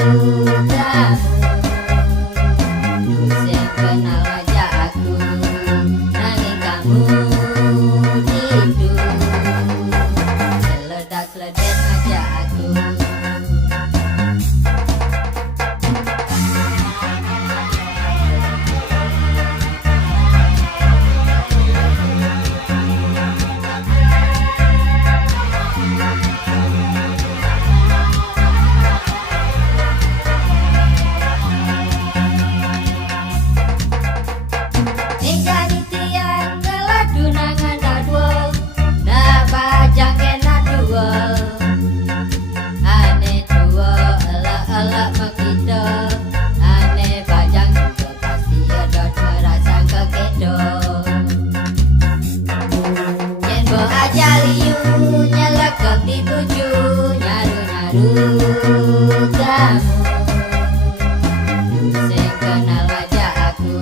Sing kenal wajah aku, nanging kamu rindu. Seledak-seledet aja aku. Ajaliu nyelekep di tuju, nyaru-nyaru kamu. Sing kenal wajah aku,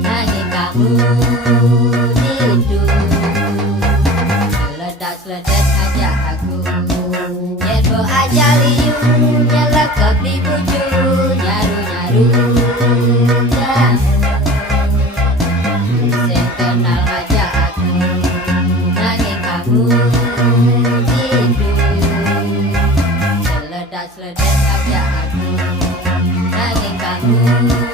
nanging kamu rindu. Seledak-seledet aja aku. Yen bo ajaliu nyelekep di tuju, nyaru-nyaru kamu. Sing kenal wajah aku, rindu. Seledak-seledet aja aku, nanging kamu